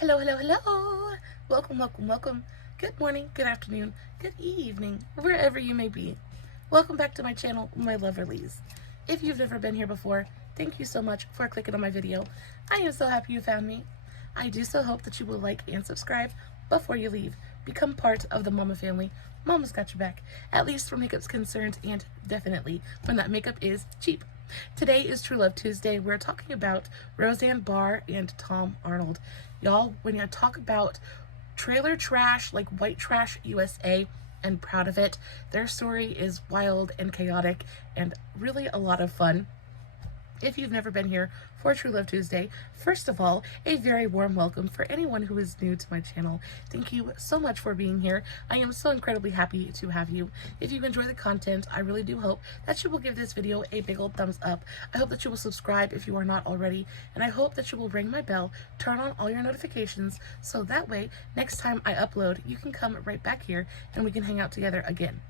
Hello, hello, hello. Welcome, welcome, welcome. Good morning, good afternoon, good evening, wherever you may be. Welcome back to my channel, my loverlies. If you've never been here before, thank you so much for clicking on my video. I am so happy you found me. I do so hope that you will like and subscribe before you leave. Become part of the mama family. Mama's got your back, at least when makeup's concerned, and definitely when that makeup is cheap. Today is True Love Tuesday. We're talking about Roseanne Barr and Tom Arnold. Y'all, when you talk about trailer trash, like white trash USA, and proud of it, their story is wild and chaotic and really a lot of fun. If you've never been here for True Love Tuesday, first of all, a very warm welcome for anyone who is new to my channel. Thank you so much for being here. I am so incredibly happy to have you. If you enjoy the content, I really do hope that you will give this video a big old thumbs up. I hope that you will subscribe if you are not already, and I hope that you will ring my bell, turn on all your notifications, so that way, next time I upload, you can come right back here and we can hang out together again.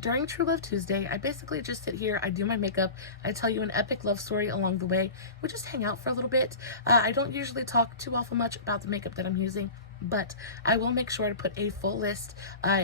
During True Love Tuesday, I basically just sit here, I do my makeup, I tell you an epic love story along the way. We just hang out for a little bit. I don't usually talk too awful much about the makeup that I'm using, but I will make sure to put a full list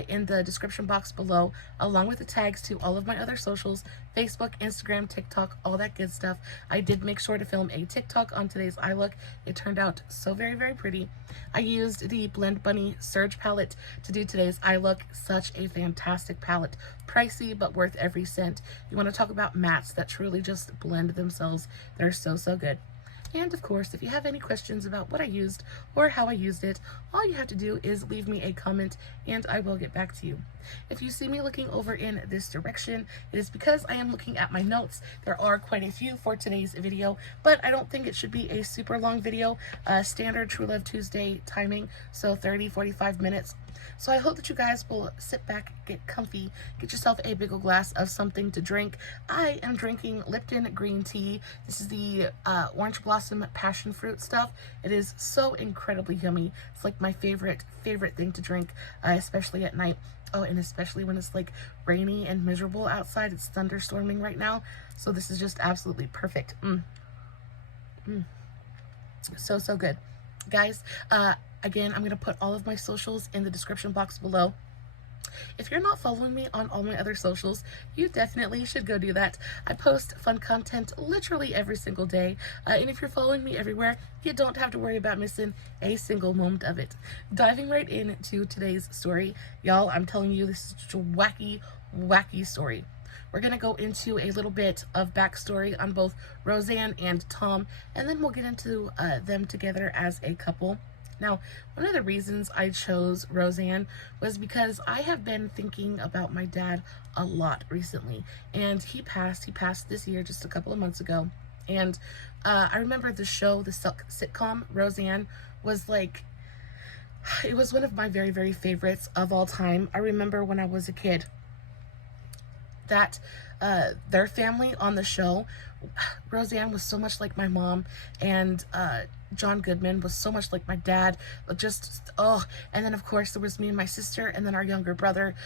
in the description box below, along with the tags to all of my other socials, Facebook, Instagram, TikTok, all that good stuff. I did make sure to film a TikTok on today's eye look. It turned out so very, very pretty. I used the Blend Bunny Surge palette to do today's eye look. Such a fantastic palette. Pricey, but worth every cent. You want to talk about mattes that truly just blend themselves. They're so, so good. And of course, if you have any questions about what I used or how I used it, all you have to do is leave me a comment and I will get back to you. If you see me looking over in this direction, it is because I am looking at my notes. There are quite a few for today's video, but I don't think it should be a super long video. Standard True Love Tuesday timing, so 30-45 minutes. So I hope that you guys will sit back, get comfy, get yourself a big old glass of something to drink. I am drinking Lipton green tea. This is the orange blossom passion fruit stuff. It is so incredibly yummy. It's like my favorite thing to drink, especially at night. Oh, and especially when it's like rainy and miserable outside. It's thunderstorming right now, so this is just absolutely perfect. So, so good. Guys, again, I'm going to put all of my socials in the description box below. If you're not following me on all my other socials, you definitely should go do that. I post fun content literally every single day, and if you're following me everywhere, you don't have to worry about missing a single moment of it. Diving right into today's story, y'all, I'm telling you, this is such a wacky, wacky story. We're going to go into a little bit of backstory on both Roseanne and Tom, and then we'll get into them together as a couple. Now, one of the reasons I chose Roseanne was because I have been thinking about my dad a lot recently, and he passed this year, just a couple of months ago. And I remember the show, the sitcom Roseanne was like, it was one of my very, very favorites of all time. I remember when I was a kid that their family on the show, Roseanne was so much like my mom, and John Goodman was so much like my dad. Just, oh, and then of course there was me and my sister, and then our younger brother.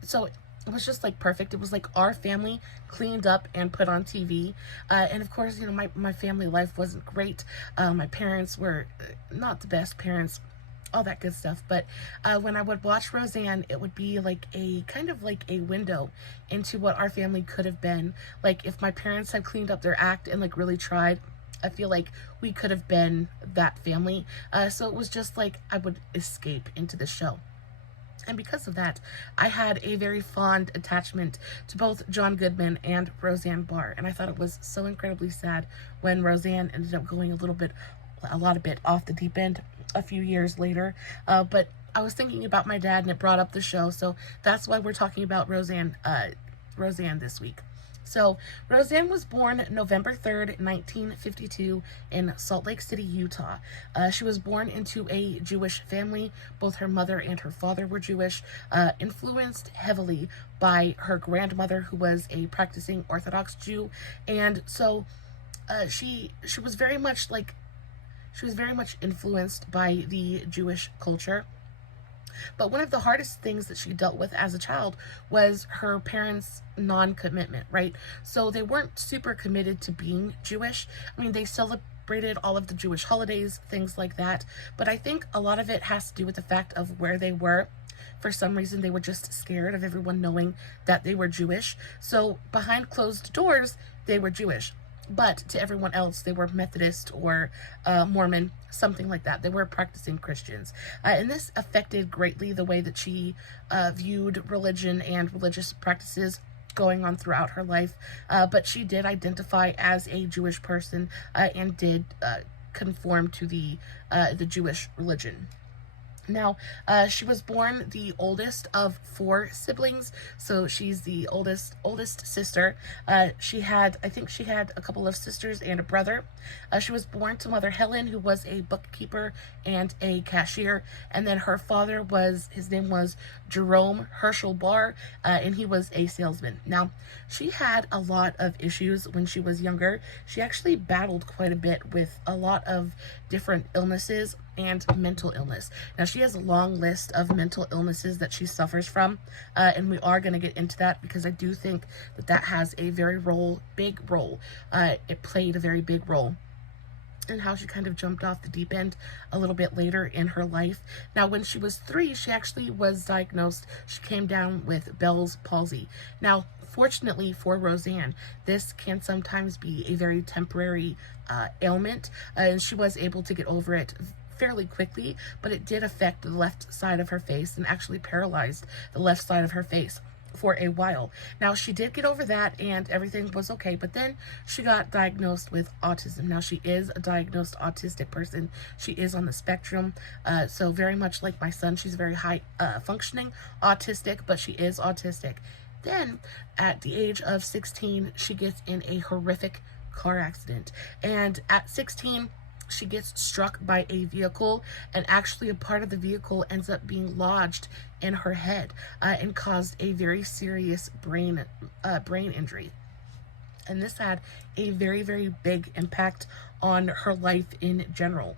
So it was just like perfect. It was like our family cleaned up and put on TV. And of course, you know, my family life wasn't great. My parents were not the best parents, all that good stuff. But when I would watch Roseanne, it would be like a kind of like a window into what our family could have been. Like if my parents had cleaned up their act and like really tried, I feel like we could have been that family. So it was just like I would escape into the show. And because of that, I had a very fond attachment to both John Goodman and Roseanne Barr. And I thought it was so incredibly sad when Roseanne ended up going a lot of bit off the deep end a few years later. But I was thinking about my dad and it brought up the show. So that's why we're talking about Roseanne this week. So, Roseanne was born November 3rd, 1952 in Salt Lake City, Utah. She was born into a Jewish family. Both her mother and her father were Jewish, influenced heavily by her grandmother, who was a practicing Orthodox Jew. And so, she was very much influenced by the Jewish culture. But one of the hardest things that she dealt with as a child was her parents' non-commitment, right? So they weren't super committed to being Jewish. I mean, they celebrated all of the Jewish holidays, things like that. But I think a lot of it has to do with the fact of where they were. For some reason, they were just scared of everyone knowing that they were Jewish. So behind closed doors, they were Jewish. But to everyone else, they were Methodist or Mormon, something like that. They were practicing Christians. And this affected greatly the way that she viewed religion and religious practices going on throughout her life. But she did identify as a Jewish person and did conform to the Jewish religion. Now, she was born the oldest of 4 siblings, so she's the oldest sister. I think she had a couple of sisters and a brother. She was born to Mother Helen, who was a bookkeeper and a cashier, and then her father his name was Jerome Herschel Barr, and he was a salesman. Now, she had a lot of issues when she was younger. She actually battled quite a bit with a lot of different illnesses and mental illness. Now, she has a long list of mental illnesses that she suffers from, and we are going to get into that because I do think that has a big role. It played a very big role in how she kind of jumped off the deep end a little bit later in her life. Now, when she was 3, she actually was diagnosed. She came down with Bell's palsy. Now, fortunately for Roseanne, this can sometimes be a very temporary ailment, and she was able to get over it fairly quickly, but it did affect the left side of her face and actually paralyzed the left side of her face for a while. Now, she did get over that and everything was okay, but then she got diagnosed with autism. Now, she is a diagnosed autistic person. She is on the spectrum, so very much like my son, she's very high functioning autistic, but she is autistic. Then, at the age of 16, she gets in a horrific car accident, and at 16, she gets struck by a vehicle, and actually a part of the vehicle ends up being lodged in her head and caused a very serious brain injury. And this had a very, very big impact on her life in general.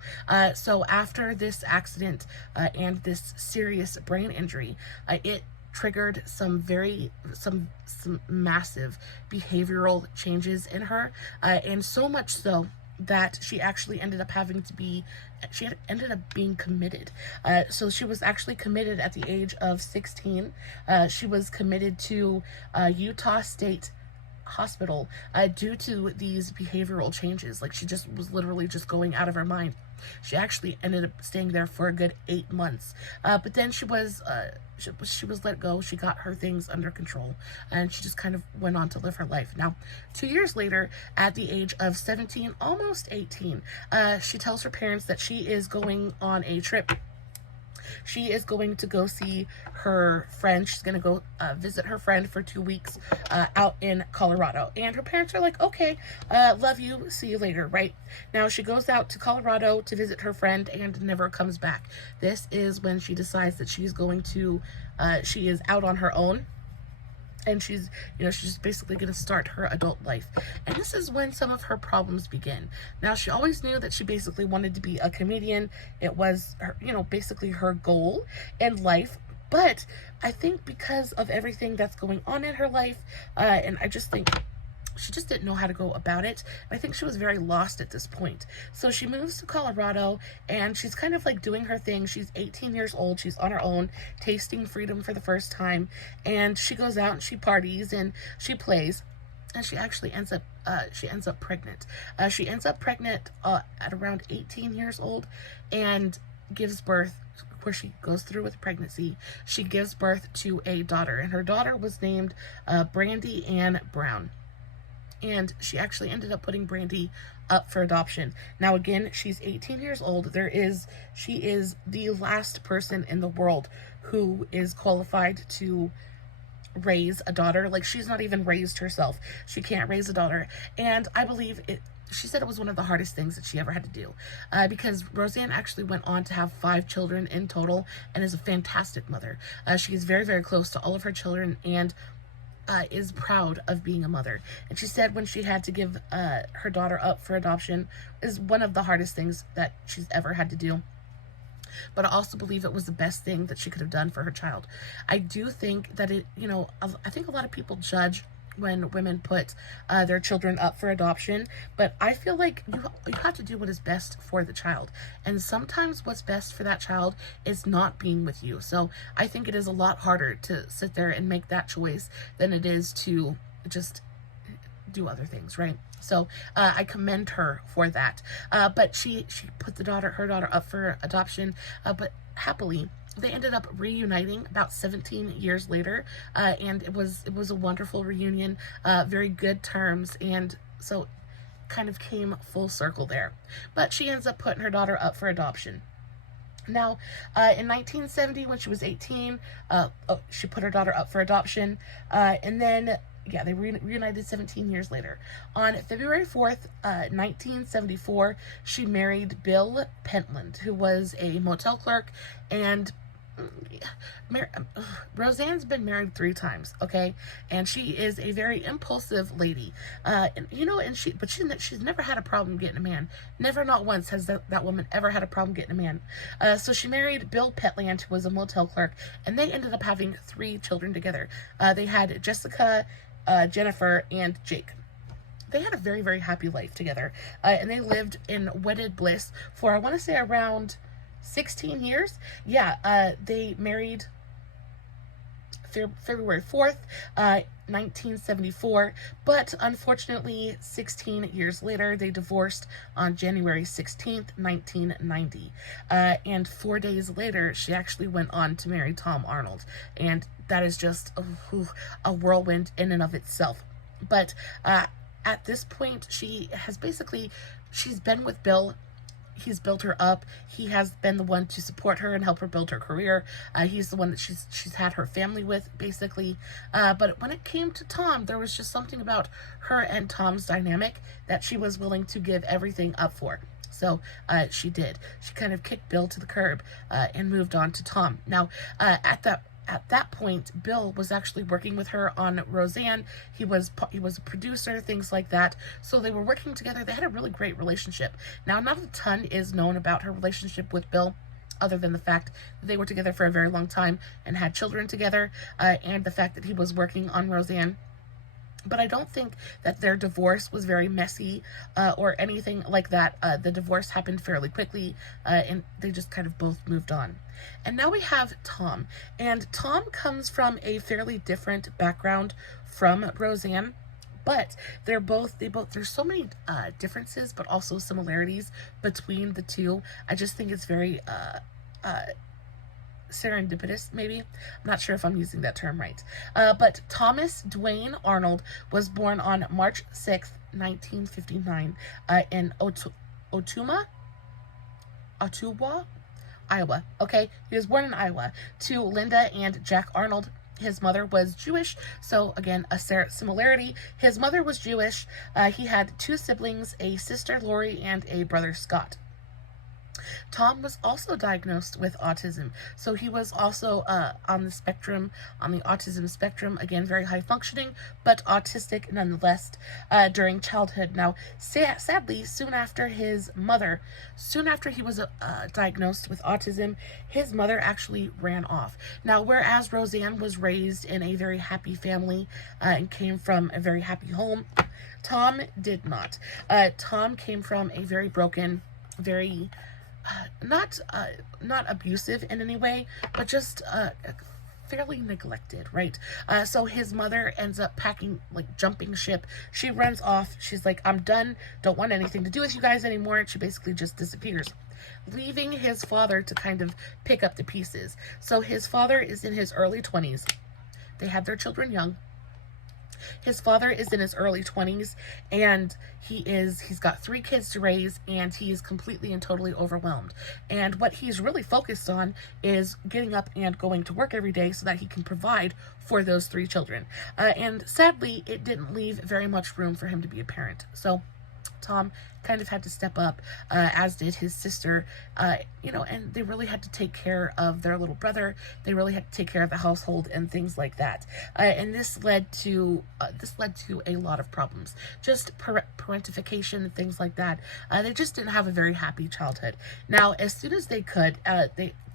So after this accident and this serious brain injury, it triggered some massive behavioral changes in her, and so much so that she actually ended up being committed. So she was actually committed at the age of 16. She was committed to Utah State Hospital due to these behavioral changes. Like, she just was literally just going out of her mind. She actually ended up staying there for a good 8 months. But then she was let go. She got her things under control, and she just kind of went on to live her life. Now, 2 years later, at the age of 17, almost 18, she tells her parents that she is going on a trip. She is going to go see her friend. She's going to go visit her friend for 2 weeks out in Colorado. And her parents are like, okay, love you, see you later, right? Now, she goes out to Colorado to visit her friend and never comes back. This is when she decides that she's going to, she is out on her own. And she's just basically going to start her adult life. And this is when some of her problems begin. Now, she always knew that she basically wanted to be a comedian. It was her, basically her goal in life. But I think because of everything that's going on in her life, and I just think she just didn't know how to go about it. I think she was very lost at this point. So she moves to Colorado, and she's kind of like doing her thing. She's 18 years old. She's on her own, tasting freedom for the first time. And she goes out and she parties and she plays. And she actually ends up pregnant. She ends up pregnant at around 18 years old and gives birth. Where she goes through with pregnancy, she gives birth to a daughter. And her daughter was named Brandy Ann Brown. And she actually ended up putting Brandy up for adoption. Now, again, she's 18 years old. She is the last person in the world who is qualified to raise a daughter. Like, she's not even raised herself. She can't raise a daughter. And I believe she said it was one of the hardest things that she ever had to do, because Roseanne actually went on to have 5 children in total and is a fantastic mother. She is very, very close to all of her children and is proud of being a mother. And she said when she had to give her daughter up for adoption is one of the hardest things that she's ever had to do. But I also believe it was the best thing that she could have done for her child. I do think that I think a lot of people judge when women put their children up for adoption, but I feel like you have to do what is best for the child, and sometimes what's best for that child is not being with you. So I think it is a lot harder to sit there and make that choice than it is to just do other things, right? So I commend her for that. But she put her daughter up for adoption, but happily they ended up reuniting about 17 years later, and it was a wonderful reunion, very good terms, and so kind of came full circle there. But she ends up putting her daughter up for adoption. Now, in 1970, when she was 18, she put her daughter up for adoption, and then, yeah, they reunited 17 years later. On February 4th, 1974, she married Bill Pentland, who was a motel clerk, and Roseanne's been married 3 times, okay, and she is a very impulsive lady, and she's never had a problem getting a man. Never, not once has that woman ever had a problem getting a man. So she married Bill Pentland, who was a motel clerk, and they ended up having 3 children together. They had Jessica, Jennifer, and Jake. They had a very, very happy life together, and they lived in wedded bliss for, I want to say, around 16 years. Yeah, they married February 4th, 1974, but unfortunately 16 years later they divorced on January 16th, 1990, and 4 days later she actually went on to marry Tom Arnold, and that is just a whirlwind in and of itself. But at this point she's been with Bill. He's built her up. He has been the one to support her and help her build her career. He's the one that she's had her family with, basically. But when it came to Tom, there was just something about her and Tom's dynamic that she was willing to give everything up for. So she did. She kind of kicked Bill to the curb and moved on to Tom. Now, at that point, Bill was actually working with her on Roseanne. He was a producer, things like that. So they were working together. They had a really great relationship. Now, not a ton is known about her relationship with Bill, other than the fact that they were together for a very long time and had children together, and the fact that he was working on Roseanne. But I don't think that their divorce was very messy or anything like that. The divorce happened fairly quickly, and they just kind of both moved on. And now we have Tom. And Tom comes from a fairly different background from Roseanne. But there's so many differences, but also similarities between the two. I just think it's very serendipitous, maybe. I'm not sure if I'm using that term right. But Thomas Dwayne Arnold was born on March 6th, 1959, in Ottumwa, Iowa. Okay, he was born in Iowa to Linda and Jack Arnold. His mother was Jewish, so again, a similarity. His mother was Jewish. He had 2 siblings, a sister Lori and a brother Scott. Tom was also diagnosed with autism, so he was also on the autism spectrum, again, very high functioning, but autistic nonetheless, during childhood. Now, sadly, soon after he was diagnosed with autism, his mother actually ran off. Now, whereas Roseanne was raised in a very happy family and came from a very happy home, Tom did not. Tom came from a very broken, very not abusive in any way, but just fairly neglected, right? So his mother ends up jumping ship. She runs off. She's like, I'm done. Don't want anything to do with you guys anymore. And she basically just disappears, leaving his father to kind of pick up the pieces. So his father is in his early 20s. They had their children young. His father is in his early 20s, and he's got 3 kids to raise, and he is completely and totally overwhelmed. And what he's really focused on is getting up and going to work every day so that he can provide for those 3 children. And sadly, it didn't leave very much room for him to be a parent. So Tom kind of had to step up, as did his sister, you know, and they really had to take care of their little brother. They really had to take care of the household and things like that. And this led to a lot of problems, just parentification and things like that. They just didn't have a very happy childhood. Now, as soon as they could,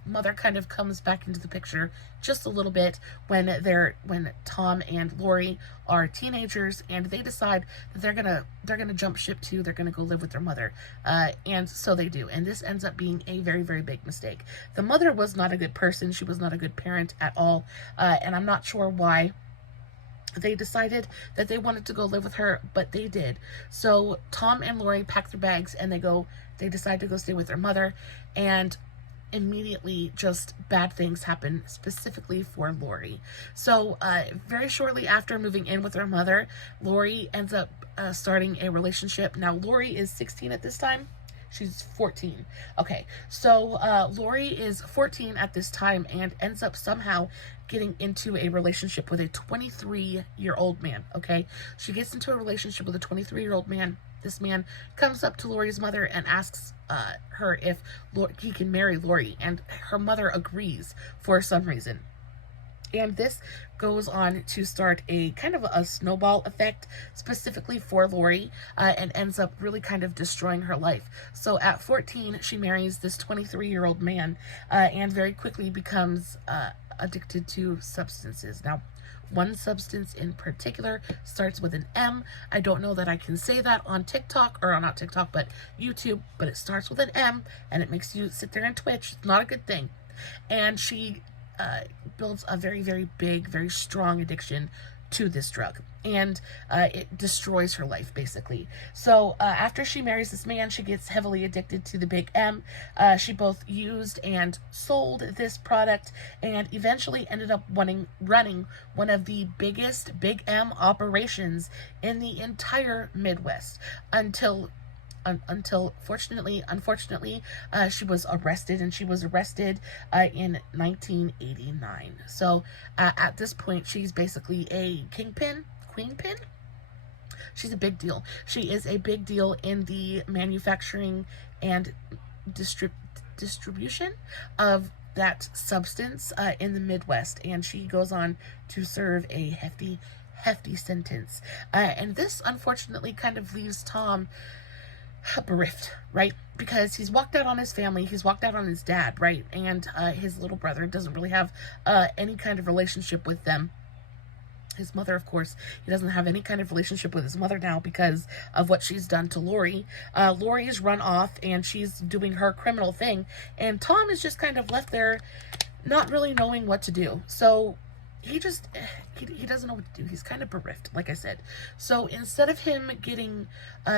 mother kind of comes back into the picture just a little bit when Tom and Lori are teenagers, and they decide that they're gonna jump ship too. They're gonna go live with their mother, and so they do. And this ends up being a very, very big mistake. The mother was not a good person. She was not a good parent at all, and I'm not sure why they decided that they wanted to go live with her, but they did. So Tom and Lori pack their bags and they decide to go stay with their mother, and immediately just bad things happen, specifically for Lori. So very shortly after moving in with her mother, Lori ends up starting a relationship. Now Lori is 16 at this time. She's 14. Okay, so Lori is 14 at this time and ends up somehow getting into a relationship with a 23-year-old man, okay? She gets into a relationship with a 23-year-old man. This man comes up to Lori's mother and asks her if he can marry Lori, and her mother agrees for some reason. And this goes on to start a kind of a snowball effect, specifically for Lori, and ends up really kind of destroying her life. So at 14, she marries this 23-year-old man, and very quickly becomes addicted to substances. Now, one substance in particular starts with an M. I don't know that I can say that on TikTok, or not TikTok, but YouTube, but it starts with an M, and it makes you sit there and twitch. It's not a good thing. And she builds a very, very big, very strong addiction to this drug, and it destroys her life, basically. So after she marries this man, she gets heavily addicted to the big M. She both used and sold this product, and eventually ended up running one of the biggest big M operations in the entire Midwest, until unfortunately, she was arrested, and she was arrested in 1989. So at this point, she's basically a queenpin. She's a big deal. She is a big deal in the manufacturing and distribution of that substance in the Midwest, and she goes on to serve a hefty sentence. And this, unfortunately, kind of leaves Tom bereft, right? Because he's walked out on his family, he's walked out on his dad, right? And his little brother doesn't really have any kind of relationship with them. His mother, of course, he doesn't have any kind of relationship with his mother now because of what she's done to Lori. Lori is run off, and she's doing her criminal thing, and Tom is just kind of left there not really knowing what to do. So he doesn't know what to do. He's kind of bereft, like I said. So instead of him getting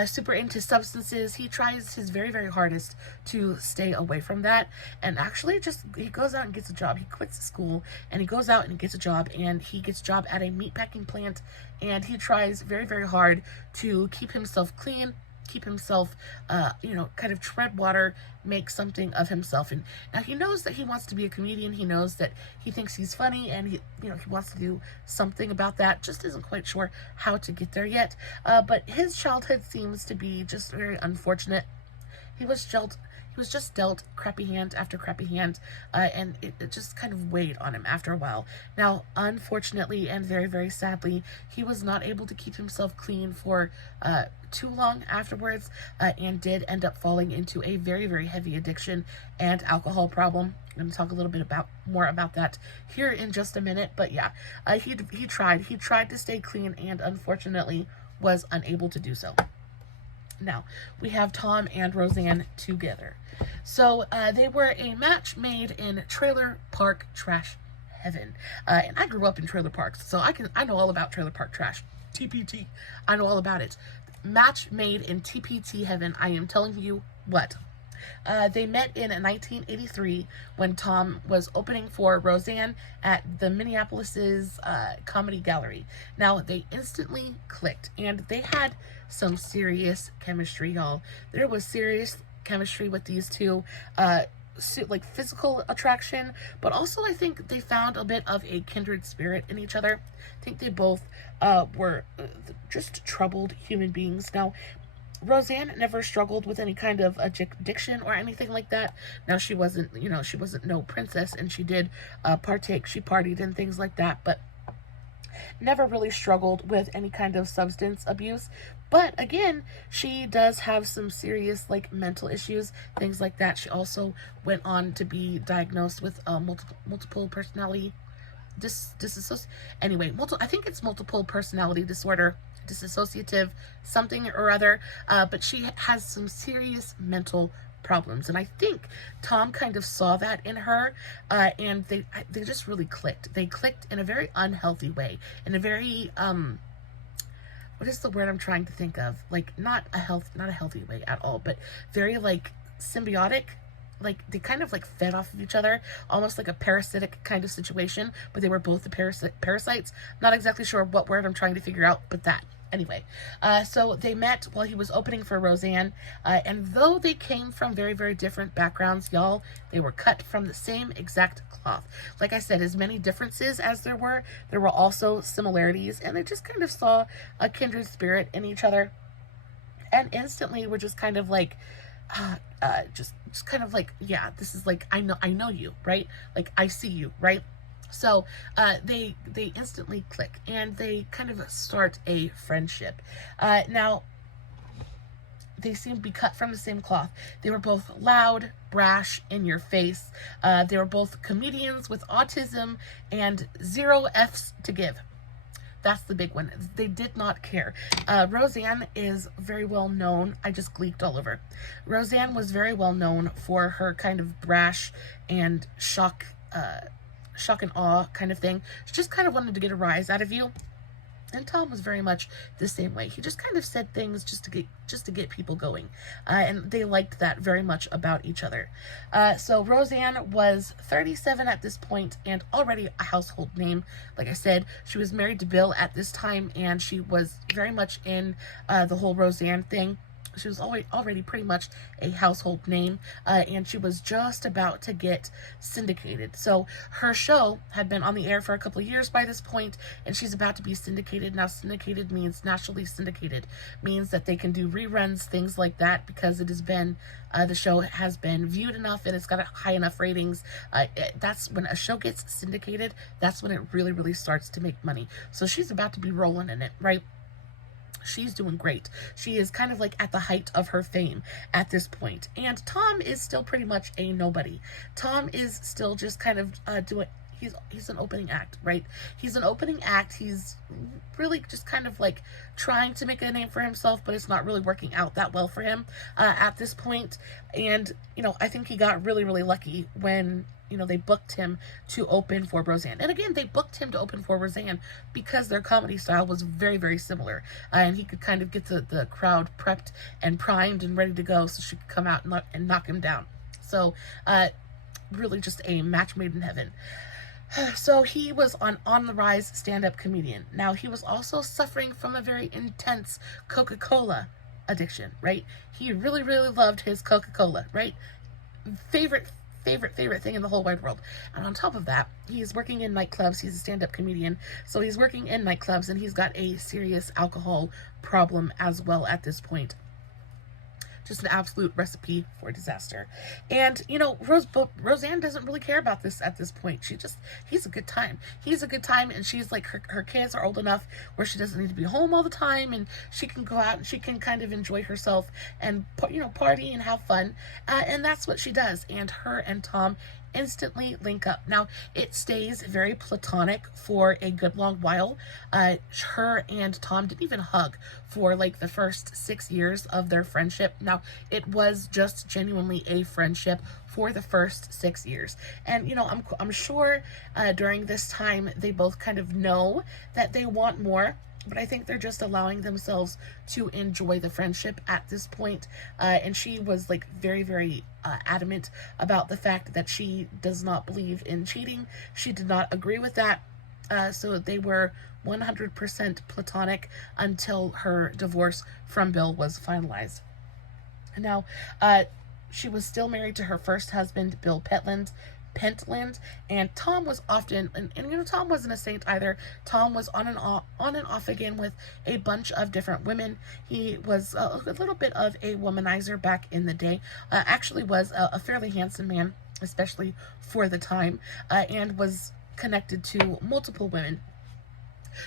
super into substances, he tries his very, very hardest to stay away from that. And actually, he goes out and gets a job. He quits school, and he goes out and gets a job, and he gets a job at a meatpacking plant. And he tries very, very hard to keep himself clean, keep himself, kind of tread water, make something of himself. And now he knows that he wants to be a comedian. He knows that he thinks he's funny, and he wants to do something about that. Just isn't quite sure how to get there yet. But his childhood seems to be just very unfortunate. He was just dealt crappy hand after crappy hand, and it just kind of weighed on him after a while. Now, unfortunately and very, very sadly, he was not able to keep himself clean for too long afterwards, and did end up falling into a very, very heavy addiction and alcohol problem. I'm going to talk a little bit more about that here in just a minute. But yeah, he tried to stay clean, and unfortunately was unable to do so. Now, we have Tom and Roseanne together. So, they were a match made in trailer park trash heaven. And I grew up in trailer parks, so I know all about trailer park trash. TPT. I know all about it. Match made in TPT heaven. I am telling you what. They met in 1983 when Tom was opening for Roseanne at the Minneapolis's Comedy Gallery. Now, they instantly clicked, and they had some serious chemistry, y'all. There was serious chemistry with these two, like physical attraction, but also I think they found a bit of a kindred spirit in each other. I think they both were just troubled human beings. Now, Roseanne never struggled with any kind of addiction or anything like that. Now, she wasn't, she wasn't no princess, and she did partake. She partied and things like that, but never really struggled with any kind of substance abuse. But again, she does have some serious like mental issues, things like that. She also went on to be diagnosed with multiple personality I think it's multiple personality disorder, dissociative something or other, but she has some serious mental problems, and I think Tom kind of saw that in her, and they just really clicked. They clicked in a very unhealthy way, in a very what is the word I'm trying to think of? Like not a healthy way at all, but very like symbiotic. Like they kind of like fed off of each other, almost like a parasitic kind of situation, but they were both the parasites. Not exactly sure what word I'm trying to figure out, but that. Anyway, so they met while he was opening for Roseanne, and though they came from very, very different backgrounds, y'all, they were cut from the same exact cloth. Like I said, as many differences as there were also similarities, and they just kind of saw a kindred spirit in each other, and instantly were just kind of like, just kind of like, yeah, this is like, I know you, right? Like, I see you, right? So, they instantly click, and they kind of start a friendship. Now, they seem to be cut from the same cloth. They were both loud, brash, in your face. They were both comedians with autism and 0 F's to give. That's the big one. They did not care. Roseanne is very well known. I just gleeked all over. Roseanne was very well known for her kind of brash and shock and awe kind of thing. She just kind of wanted to get a rise out of you. And Tom was very much the same way. He just kind of said things just to get people going, and they liked that very much about each other. So Roseanne was 37 at this point and already a household name. Like I said, she was married to Bill at this time, and she was very much in the whole Roseanne thing. She was already pretty much a household name, and she was just about to get syndicated. So her show had been on the air for a couple of years by this point, and she's about to be syndicated. Now, syndicated means nationally syndicated, means that they can do reruns, things like that, because it has been, the show has been viewed enough and it's got high enough ratings. That's when a show gets syndicated, that's when it really, really starts to make money. So she's about to be rolling in it, right? She's doing great. She is kind of like at the height of her fame at this point. And Tom is still pretty much a nobody. Tom is still just kind of doing, he's an opening act, right? He's an opening act. He's really just kind of like trying to make a name for himself, but it's not really working out that well for him at this point. And, I think he got really, really lucky when they booked him to open for Roseanne. And again, they booked him to open for Roseanne because their comedy style was very, very similar. And he could kind of get the crowd prepped and primed and ready to go so she could come out and knock him down. So, really just a match made in heaven. So he was on the rise stand-up comedian. Now, he was also suffering from a very intense Coca-Cola addiction, right? He really, really loved his Coca-Cola, right? Favorite thing in the whole wide world. And on top of that, he's working in nightclubs. He's a stand-up comedian, so he's working in nightclubs, and he's got a serious alcohol problem as well at this point. Just an absolute recipe for disaster. And, Roseanne doesn't really care about this at this point. He's a good time. He's a good time, and she's like, her kids are old enough where she doesn't need to be home all the time, and she can go out and she can kind of enjoy herself and, party and have fun. And that's what she does. And her and Tom instantly link up. Now, it stays very platonic for a good long while. Her and Tom didn't even hug for like the first 6 years of their friendship. Now, it was just genuinely a friendship for the first 6 years. And, I'm sure during this time they both kind of know that they want more, but I think they're just allowing themselves to enjoy the friendship at this point. And she was like very, very adamant about the fact that she does not believe in cheating. She did not agree with that. So they were 100% platonic until her divorce from Bill was finalized. Now, she was still married to her first husband, Bill Petland. Pentland, and Tom was often, and you know, Tom wasn't a saint either. Tom was on and off again with a bunch of different women. He was a little bit of a womanizer back in the day. Actually was a fairly handsome man, especially for the time, and was connected to multiple women.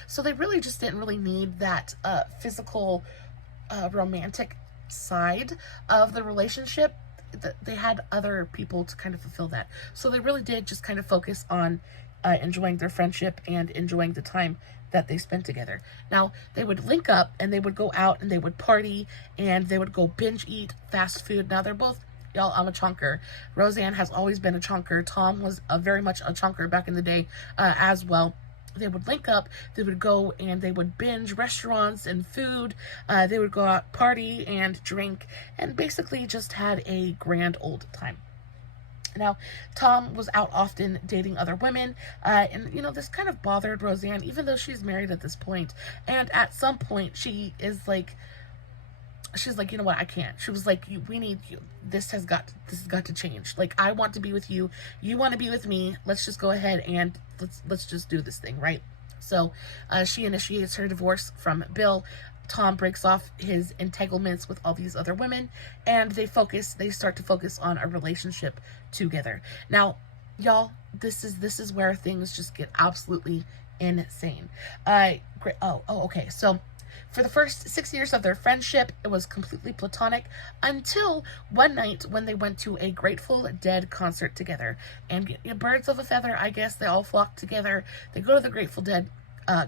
So they really just didn't really need that physical, romantic side of the relationship. They had other people to kind of fulfill that. So they really did just kind of focus on enjoying their friendship and enjoying the time that they spent together. Now, they would link up and they would go out and they would party and they would go binge eat fast food. Now, they're both, y'all, I'm a chunker. Roseanne has always been a chunker. Tom was very much a chunker back in the day as well. They would link up, they would go and they would binge restaurants and food, they would go out, party and drink, and basically just had a grand old time. Now, Tom was out often dating other women, and, you know, this kind of bothered Roseanne, even though she's married at this point, and at some point, she's like, you know what, I can't. She was like, we need you. This has got to change. Like, I want to be with you. You want to be with me. Let's just go ahead and let's just do this thing, right? So, she initiates her divorce from Bill. Tom breaks off his entanglements with all these other women, and they start to focus on a relationship together. Now, y'all, this is where things just get absolutely insane. Great. Okay. So, for the first 6 years of their friendship, it was completely platonic until one night when they went to a Grateful Dead concert together. And birds of a feather, I guess, they all flocked together. They go to the Grateful Dead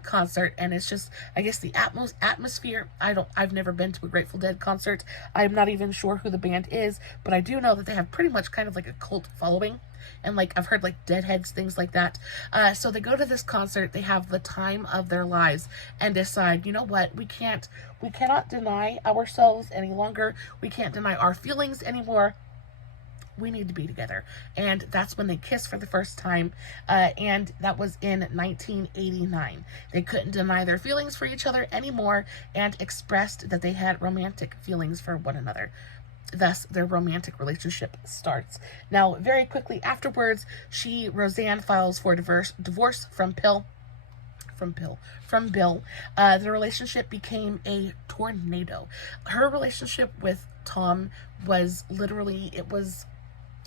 concert, and it's just, I guess, the atmosphere. I've never been to a Grateful Dead concert. I'm not even sure who the band is, but I do know that they have pretty much kind of like a cult following. And like, I've heard like Deadheads, things like that. So they go to this concert, they have the time of their lives, and decide, you know what, we cannot deny ourselves any longer. We can't deny our feelings anymore. We need to be together. And that's when they kissed for the first time. And that was in 1989. They couldn't deny their feelings for each other anymore and expressed that they had romantic feelings for one another. Thus, their romantic relationship starts. Now, very quickly afterwards, Roseanne files for divorce from Bill. The relationship became a tornado. Her relationship with Tom was literally, it was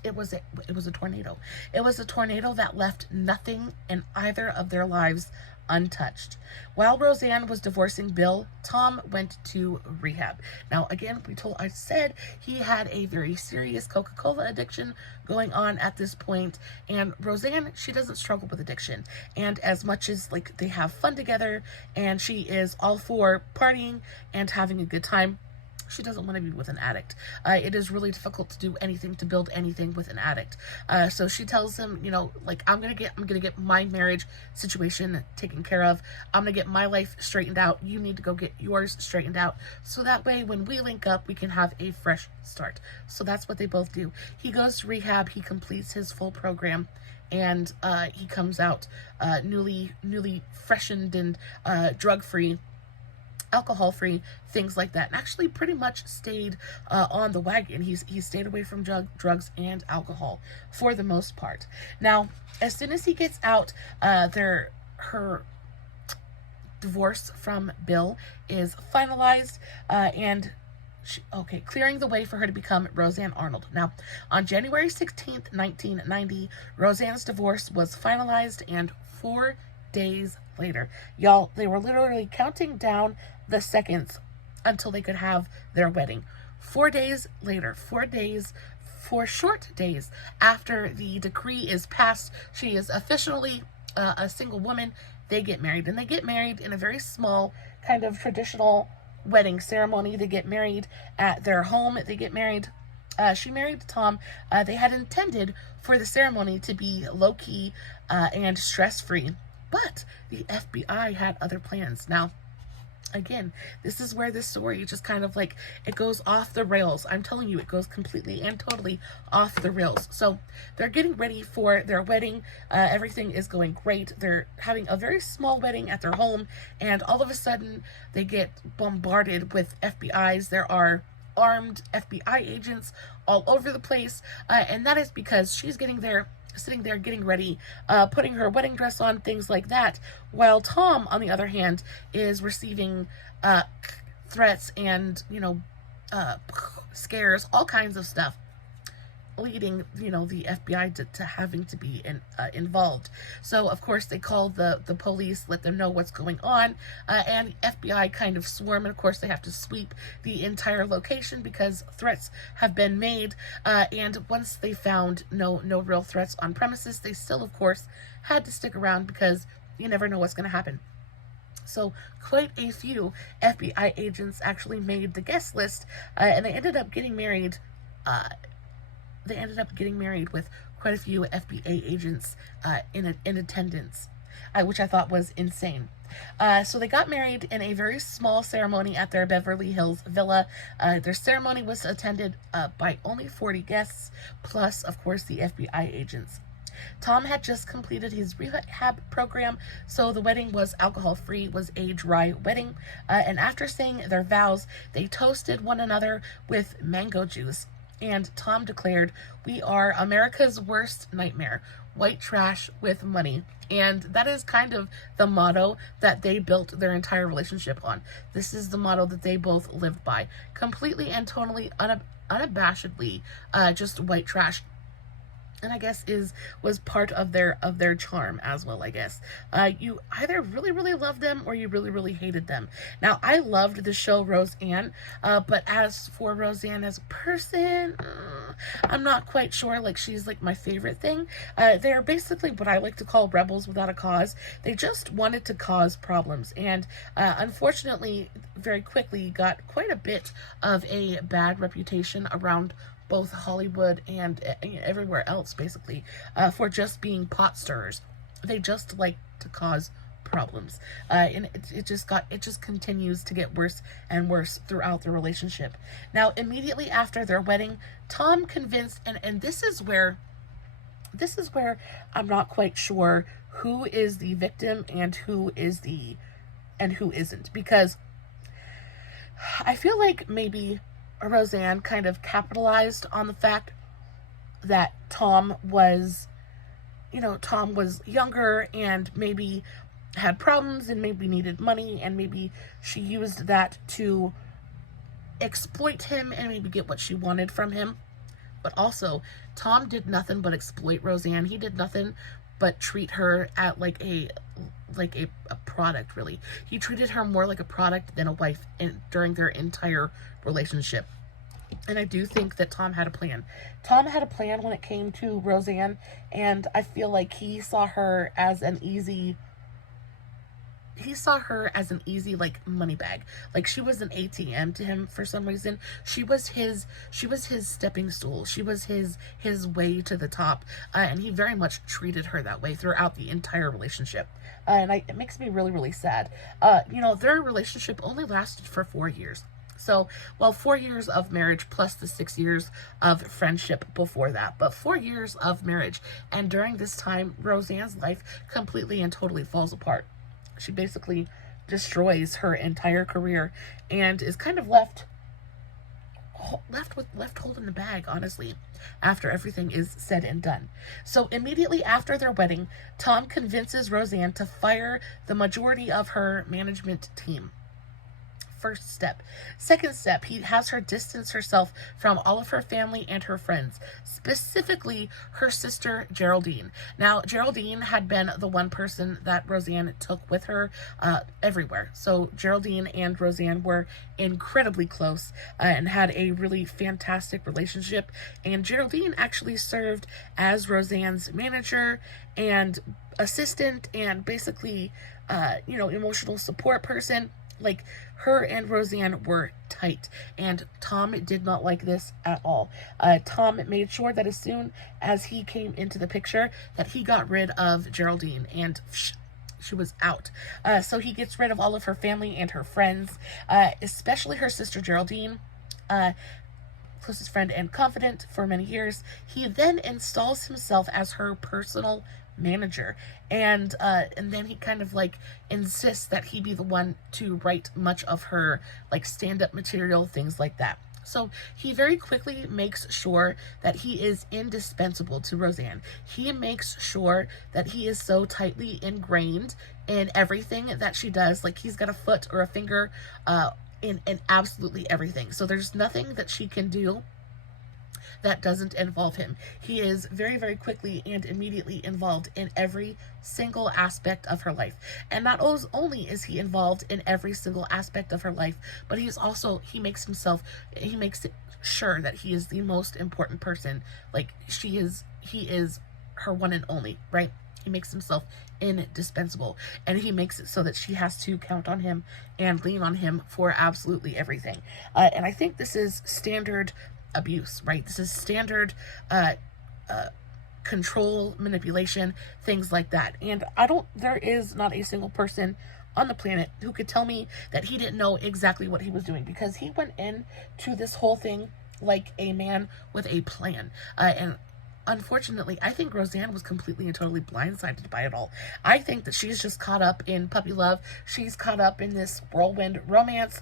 a tornado. It was a tornado that left nothing in either of their lives untouched. While Roseanne was divorcing Bill, Tom went to rehab. Now, again, I said he had a very serious Coca-Cola addiction going on at this point, and Roseanne, she doesn't struggle with addiction. And as much as like they have fun together and she is all for partying and having a good time, she doesn't want to be with an addict. It is really difficult to do anything, to build anything with an addict. So she tells him, you know, like, I'm gonna get my marriage situation taken care of. I'm gonna get my life straightened out. You need to go get yours straightened out. So that way, when we link up, we can have a fresh start. So that's what they both do. He goes to rehab. He completes his full program, and he comes out newly freshened and drug-free, alcohol-free, things like that, and actually pretty much stayed on the wagon. He stayed away from drugs and alcohol for the most part. Now, as soon as he gets out, her divorce from Bill is finalized, and clearing the way for her to become Roseanne Arnold. Now, on January 16th, 1990, Roseanne's divorce was finalized, and 4 days later, y'all, they were literally counting down the seconds until they could have their wedding. 4 days later, 4 short days after the decree is passed, she is officially a single woman. They get married, and they get married in a very small, kind of traditional wedding ceremony. They get married at their home. They get married. She married Tom. They had intended for the ceremony to be low-key and stress-free, but the FBI had other plans. Now, again, this is where this story just kind of like, it goes off the rails. I'm telling you, it goes completely and totally off the rails. So they're getting ready for their wedding. Everything is going great. They're having a very small wedding at their home, and all of a sudden they get bombarded with FBIs. There are armed FBI agents all over the place, and that is because she's getting there sitting there getting ready, putting her wedding dress on, things like that, while Tom, on the other hand, is receiving threats and, scares, all kinds of stuff, leading, the FBI to having to be involved. So, of course, they call the police, let them know what's going on, and FBI kind of swarm, and of course, they have to sweep the entire location because threats have been made, and once they found no real threats on premises, they still, of course, had to stick around because you never know what's going to happen. So quite a few FBI agents actually made the guest list, and they ended up getting married. With quite a few FBI agents in attendance, which I thought was insane. So they got married in a very small ceremony at their Beverly Hills villa. Their ceremony was attended by only 40 guests, plus, of course, the FBI agents. Tom had just completed his rehab program, so the wedding was alcohol-free, was a dry wedding. And after saying their vows, they toasted one another with mango juice. And Tom declared, "We are America's worst nightmare, white trash with money." And that is kind of the motto that they built their entire relationship on. This is the motto that they both lived by, completely and totally unabashedly, just white trash. And I guess was part of their charm as well, I guess. You either really, really loved them or you really, really hated them. Now, I loved the show Roseanne, but as for Roseanne as a person, I'm not quite sure. Like, she's like my favorite thing. They're basically what I like to call rebels without a cause. They just wanted to cause problems, and unfortunately, very quickly got quite a bit of a bad reputation around both Hollywood and everywhere else, basically, for just being pot stirrers. They just like to cause problems, and it just continues to get worse and worse throughout the relationship. Now, immediately after their wedding, Tom convinced, and this is where I'm not quite sure who is the victim and who isn't, because I feel like maybe Roseanne kind of capitalized on the fact that Tom was younger and maybe had problems and maybe needed money, and maybe she used that to exploit him and maybe get what she wanted from him. But also, Tom did nothing but exploit Roseanne. He did nothing but treat her at like a product, really. He treated her more like a product than a wife during their entire relationship. And I do think that Tom had a plan. Tom had a plan when it came to Roseanne, and I feel like he saw her as an easy like money bag. Like, she was an ATM to him for some reason. She was his stepping stool. She was his way to the top, and he very much treated her that way throughout the entire relationship. And it makes me really, really sad. Their relationship only lasted for 4 years. So, 4 years of marriage plus the 6 years of friendship before that, but 4 years of marriage. And during this time, Roseanne's life completely and totally falls apart. She basically destroys her entire career and is kind of left holding the bag, honestly, after everything is said and done. So immediately after their wedding, Tom convinces Roseanne to fire the majority of her management team. First step. Second step, he has her distance herself from all of her family and her friends, specifically her sister Geraldine. Now, Geraldine had been the one person that Roseanne took with her everywhere. So Geraldine and Roseanne were incredibly close and had a really fantastic relationship. And Geraldine actually served as Roseanne's manager and assistant and basically, emotional support person. Like, her and Roseanne were tight, and Tom did not like this at all. Tom made sure that as soon as he came into the picture that he got rid of Geraldine, and she was out. So he gets rid of all of her family and her friends, especially her sister Geraldine, closest friend and confidant for many years. He then installs himself as her personal manager, and then he kind of like insists that he be the one to write much of her like stand-up material, things like that. So he very quickly makes sure that he is indispensable to Roseanne. He makes sure that he is so tightly ingrained in everything that she does. Like, he's got a foot or a finger in absolutely everything. So there's nothing that she can do that doesn't involve him. He is very, very quickly and immediately involved in every single aspect of her life. And not only is he involved in every single aspect of her life, but he makes it sure that he is the most important person. Like, he is her one and only, right? He makes himself indispensable, and he makes it so that she has to count on him and lean on him for absolutely everything. And I think this is standard abuse, right? This is standard control, manipulation, things like that. And there is not a single person on the planet who could tell me that he didn't know exactly what he was doing, because he went into this whole thing like a man with a plan. And unfortunately, I think Roseanne was completely and totally blindsided by it all. I think that she's just caught up in puppy love. She's caught up in this whirlwind romance.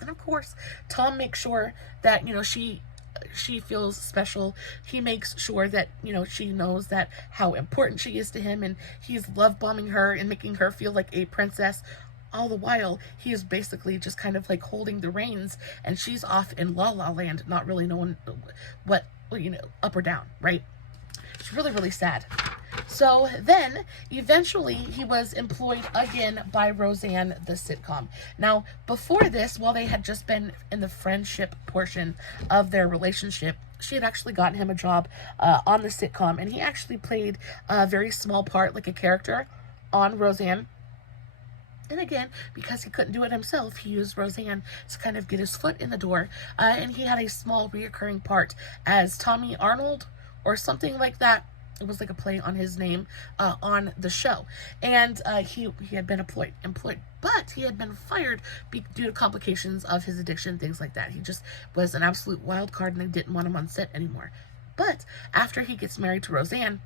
And of course, Tom makes sure that, she feels special. He makes sure that, she knows that how important she is to him, and he's love bombing her and making her feel like a princess. All the while, he is basically just kind of like holding the reins, and she's off in La La Land, not really knowing what, up or down, right? It's really, really sad. So then, eventually, he was employed again by Roseanne, the sitcom. Now, before this, while they had just been in the friendship portion of their relationship, she had actually gotten him a job on the sitcom, and he actually played a very small part, like a character, on Roseanne. And again, because he couldn't do it himself, he used Roseanne to kind of get his foot in the door, and he had a small reoccurring part as Tommy Arnold, or something like that. It was like a play on his name on the show. And he had been employed, but he had been fired due to complications of his addiction, things like that. He just was an absolute wild card, and they didn't want him on set anymore. But after he gets married to Roseanne,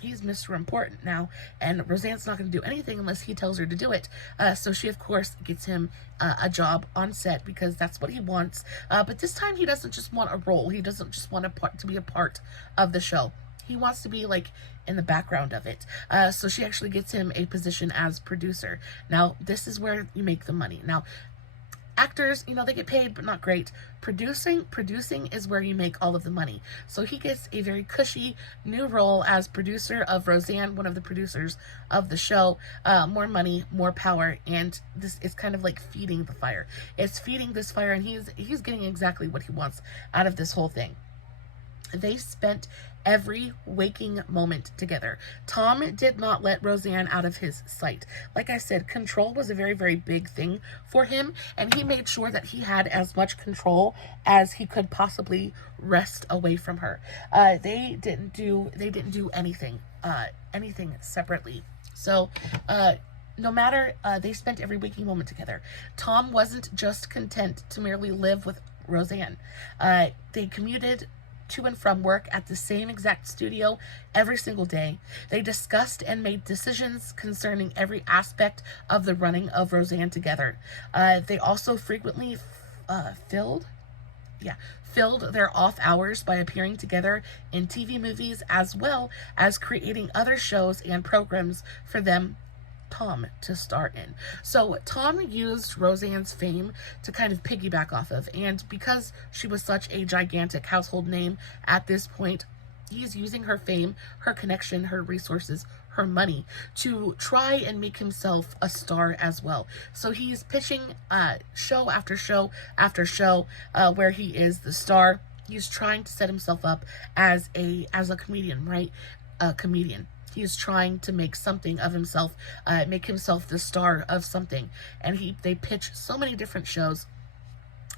he's Mr. Important now, and Roseanne's not going to do anything unless he tells her to do it. So she, of course, gets him a job on set, because that's what he wants. But this time, he doesn't just want a role. He doesn't just want to be a part of the show. He wants to be like in the background of it. So she actually gets him a position as producer. Now, this is where you make the money. Now, actors, they get paid, but not great. Producing is where you make all of the money. So he gets a very cushy new role as producer of Roseanne, one of the producers of the show. More money, more power, and this is kind of like feeding the fire. It's feeding this fire, and he's getting exactly what he wants out of this whole thing. They spent every waking moment together. Tom did not let Roseanne out of his sight. Like I said, control was a very, very big thing for him, and he made sure that he had as much control as he could possibly wrest away from her. They didn't do anything separately. So, no matter, they spent every waking moment together. Tom wasn't just content to merely live with Roseanne. They commuted to and from work at the same exact studio every single day. They discussed and made decisions concerning every aspect of the running of Roseanne together. They also frequently filled their off hours by appearing together in TV movies, as well as creating other shows and programs for them, Tom, to star in. So Tom used Roseanne's fame to kind of piggyback off of, and because she was such a gigantic household name at this point, he's using her fame, her connection, her resources, her money to try and make himself a star as well. So he's pitching show after show after show where he is the star. He's trying to set himself up as a comedian, right? A comedian. He's trying to make something of himself, make himself the star of something. And they pitch so many different shows.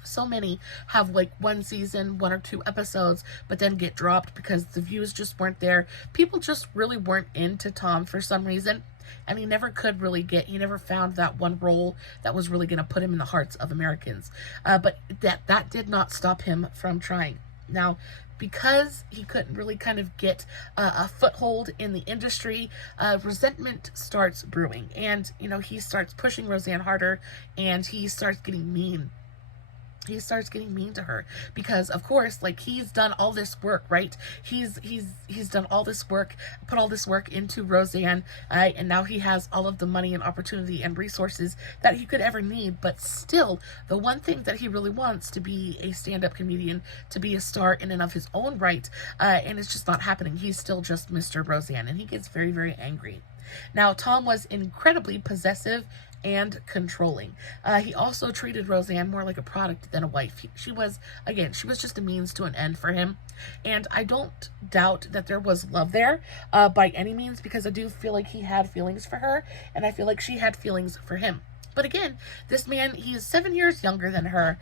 So many have like one season, 1 or 2 episodes, but then get dropped because the views just weren't there. People just really weren't into Tom for some reason. And he never found that one role that was really going to put him in the hearts of Americans. But that did not stop him from trying. Now, because he couldn't really kind of get a foothold in the industry, resentment starts brewing. And, he starts pushing Roseanne harder, and he starts getting mean. he starts getting mean to her because, of course, like, he's done all this work, right? He's done all this work, put all this work into Roseanne, and now he has all of the money and opportunity and resources that he could ever need. But still, the one thing that he really wants, to be a stand-up comedian, to be a star in and of his own right, and it's just not happening. He's still just Mr. Roseanne, and he gets very, very angry. Now, Tom was incredibly possessive and controlling. He also treated Roseanne more like a product than a wife. She was just a means to an end for him. And I don't doubt that there was love there by any means, because I do feel like he had feelings for her, and I feel like she had feelings for him. But again, this man, he's 7 years younger than her.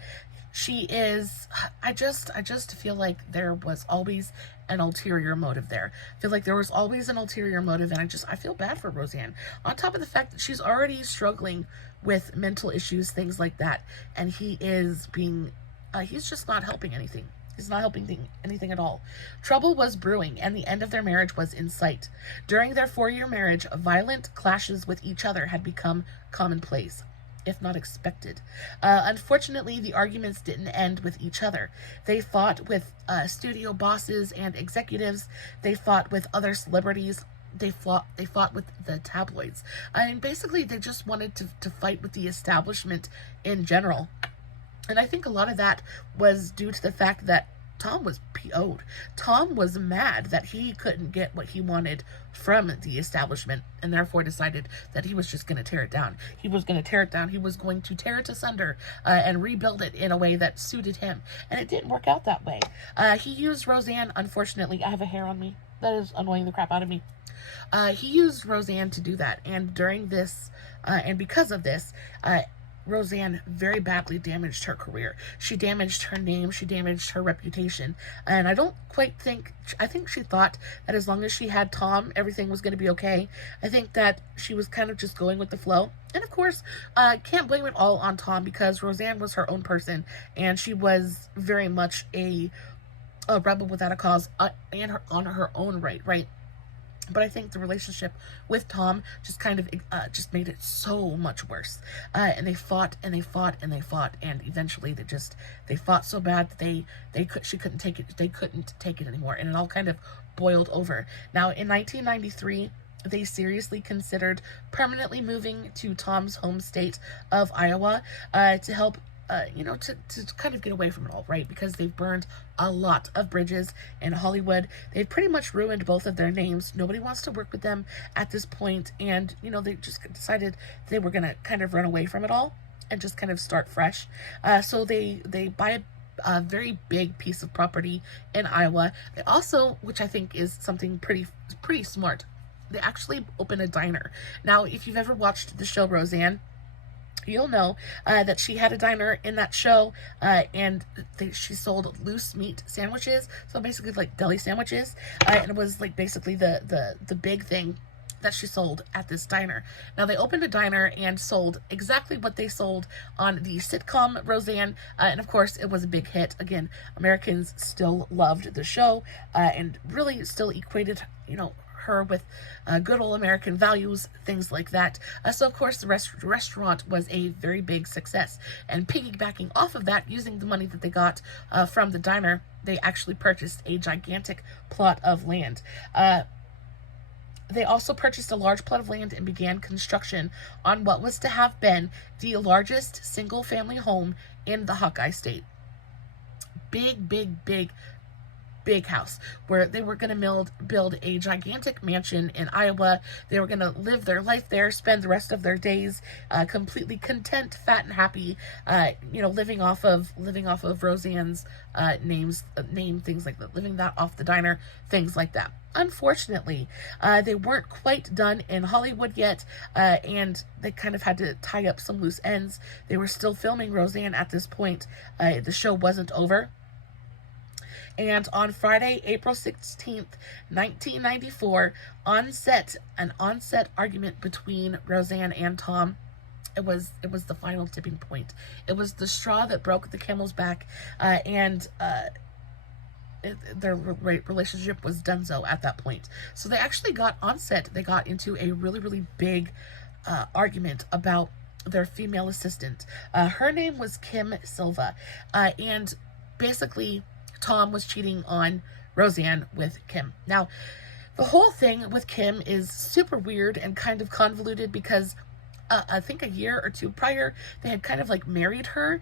She is, I just feel like there was always an ulterior motive there. I feel like there was always an ulterior motive, and I feel bad for Roseanne. On top of the fact that she's already struggling with mental issues, things like that, and he is being, he's just not helping anything. He's not helping anything at all. Trouble was brewing, and the end of their marriage was in sight. During their 4-year marriage, violent clashes with each other had become commonplace, if not expected. Unfortunately, the arguments didn't end with each other. They fought with studio bosses and executives. They fought with other celebrities. They fought with the tabloids. I mean, basically, they just wanted to fight with the establishment in general. And I think a lot of that was due to the fact that Tom was PO'd. Tom was mad that he couldn't get what he wanted from the establishment, and therefore decided that he was just going to tear it down. He was going to tear it down. He was going to tear it asunder and rebuild it in a way that suited him. And it didn't work out that way. He used Roseanne, unfortunately. I have a hair on me. That is annoying the crap out of me. He used Roseanne to do that. And during this, and because of this, Roseanne very badly damaged her career. She damaged her name. She damaged her reputation. And I think she thought that as long as she had Tom, everything was going to be okay. I think that she was kind of just going with the flow. And of course, can't blame it all on Tom, because Roseanne was her own person, and she was very much a rebel without a cause, and on her own right? But I think the relationship with Tom just kind of just made it so much worse. And they fought and they fought and they fought, and eventually they fought so bad that she couldn't take it. They couldn't take it anymore, and it all kind of boiled over. Now, in 1993, they seriously considered permanently moving to Tom's home state of Iowa to help. To kind of get away from it all, right? Because they've burned a lot of bridges in Hollywood. They've pretty much ruined both of their names. Nobody wants to work with them at this point, and, they just decided they were going to kind of run away from it all and just kind of start fresh. So they buy a very big piece of property in Iowa. They also, which I think is something pretty smart, they actually open a diner. Now, if you've ever watched the show Roseanne, you'll know that she had a diner in that show, and she sold loose meat sandwiches, so basically like deli sandwiches, and it was like basically the big thing that she sold at this diner. Now, they opened a diner and sold exactly what they sold on the sitcom Roseanne, and of course it was a big hit. Again, Americans still loved the show, and really still equated her with good old American values, things like that. So of course the restaurant was a very big success, and piggybacking off of that, using the money that they got from the diner, they actually purchased a gigantic plot of land. They also purchased a large plot of land and began construction on what was to have been the largest single-family home in the Hawkeye state. Big house, where they were going to build a gigantic mansion in Iowa. They were going to live their life there, spend the rest of their days completely content, fat, and happy, living off of Roseanne's name, things like that, living that off the diner, things like that. Unfortunately, they weren't quite done in Hollywood yet, and they kind of had to tie up some loose ends. They were still filming Roseanne at this point. The show wasn't over. And on Friday, April 16th, 1994, an on-set argument between Roseanne and Tom. It was the final tipping point. It was the straw that broke the camel's back, and their relationship was donezo at that point. So they actually got on set. They got into a really, really big argument about their female assistant. Her name was Kim Silva, and basically Tom was cheating on Roseanne with Kim. Now, the whole thing with Kim is super weird and kind of convoluted because I think a year or two prior, they had kind of like married her.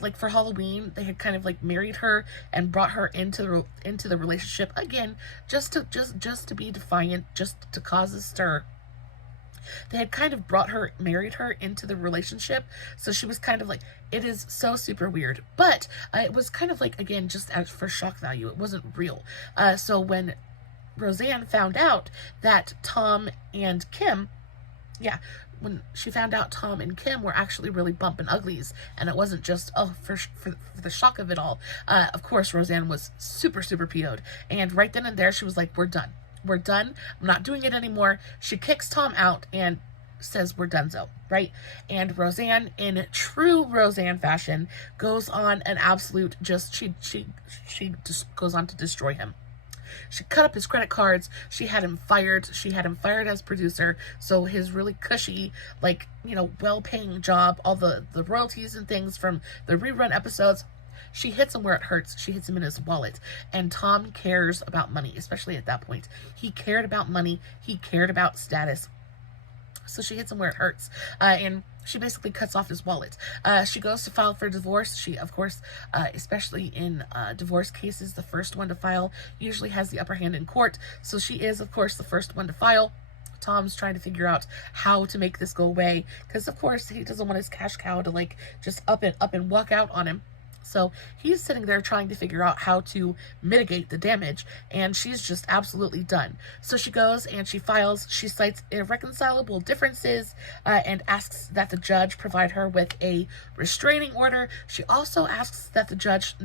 Like for Halloween, they had kind of like married her and brought her into the relationship again, just to be defiant, just to cause a stir. They had kind of married her into the relationship, so she was kind of like, it is so super weird. But it was kind of like, again, just for shock value. It wasn't real. So when Roseanne found out that Tom and Kim, when she found out Tom and Kim were actually really bumping uglies, and it wasn't just, for the shock of it all, of course, Roseanne was super, super PO'd. And right then and there, she was like, we're done. We're done. I'm not doing it anymore. She kicks Tom out and says, we're donezo, right? And Roseanne, in true Roseanne fashion, goes on an absolute she just goes on to destroy him. She cut up his credit cards. She had him fired. She had him fired as producer. So his really cushy, like, well-paying job, all the royalties and things from the rerun episodes, she hits him where it hurts. She hits him in his wallet. And Tom cares about money, especially at that point. He cared about money. He cared about status. So she hits him where it hurts. And she basically cuts off his wallet. She goes to file for divorce. She, of course, especially in divorce cases, the first one to file usually has the upper hand in court. So she is, of course, the first one to file. Tom's trying to figure out how to make this go away because, of course, he doesn't want his cash cow to, like, just up and walk out on him. So he's sitting there trying to figure out how to mitigate the damage, and she's just absolutely done. So she goes and she files, she cites irreconcilable differences, and asks that the judge provide her with a restraining order. She also asks that the judge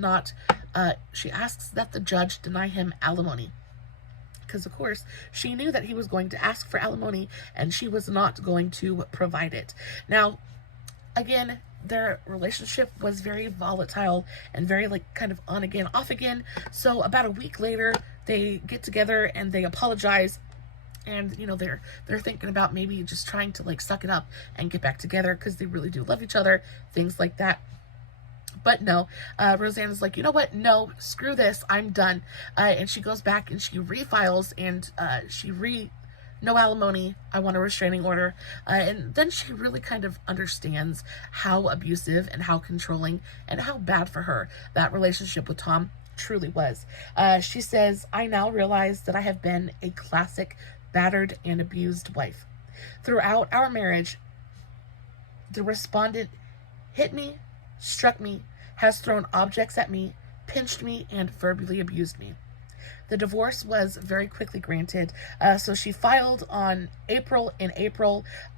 deny him alimony. Because, of course, she knew that he was going to ask for alimony, and she was not going to provide it. Now, again, their relationship was very volatile and very, like, kind of on again, off again. So about a week later, they get together and they apologize. And, they're thinking about maybe just trying to, like, suck it up and get back together because they really do love each other, things like that. But no, Roseanne is like, you know what? No, screw this. I'm done. And she goes back and she refiles and no alimony, I want a restraining order. And then she really kind of understands how abusive and how controlling and how bad for her that relationship with Tom truly was. She says, I now realize that I have been a classic battered and abused wife. Throughout our marriage, the respondent hit me, struck me, has thrown objects at me, pinched me, and verbally abused me. The divorce was very quickly granted, so she filed in April